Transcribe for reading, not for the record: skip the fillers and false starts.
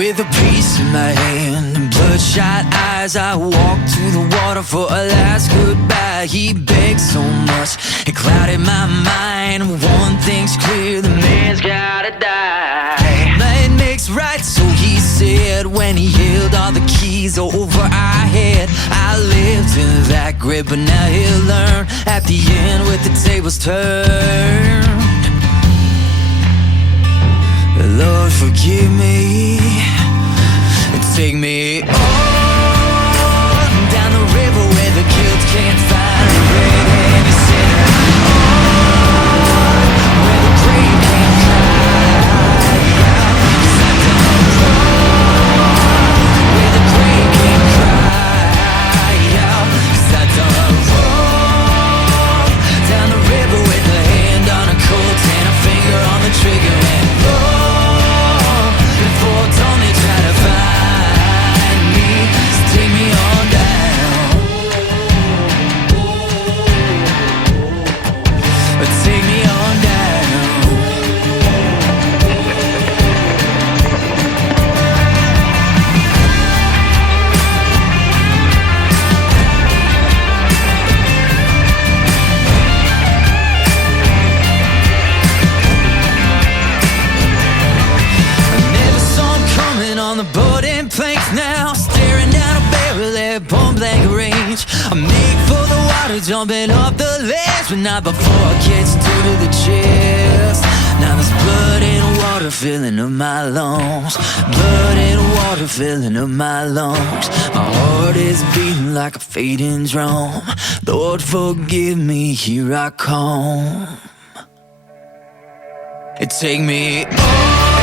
With a piece in my hand and bloodshot eyes, I walked to the water for a last goodbye. He begged so much, it clouded my mind. One thing's clear, the man's gotta die. It makes right, so he said, when he held all the keys over our head. I lived in that grip, but now he'll learn at the end with the tables turned. Lord, forgive me and take me on down the river where the guilt can't find a grave any sinner. On where the grave can't cry out, 'cause I've done wrong. Where the grave can't cry out, 'cause I've done wrong. Down the river with a hand on a Colt and a finger on the trigger and don't they try to find me, so take me on down. Take me on down. On the boarding planks now, staring down a barrel at point blank range. I make for the water, jumping off the ledge, but not before I get through to the chest. Now there's blood and water filling up my lungs. Blood and water filling up my lungs. My heart is beating like a fading drum. Lord, forgive me, here I come. Take me on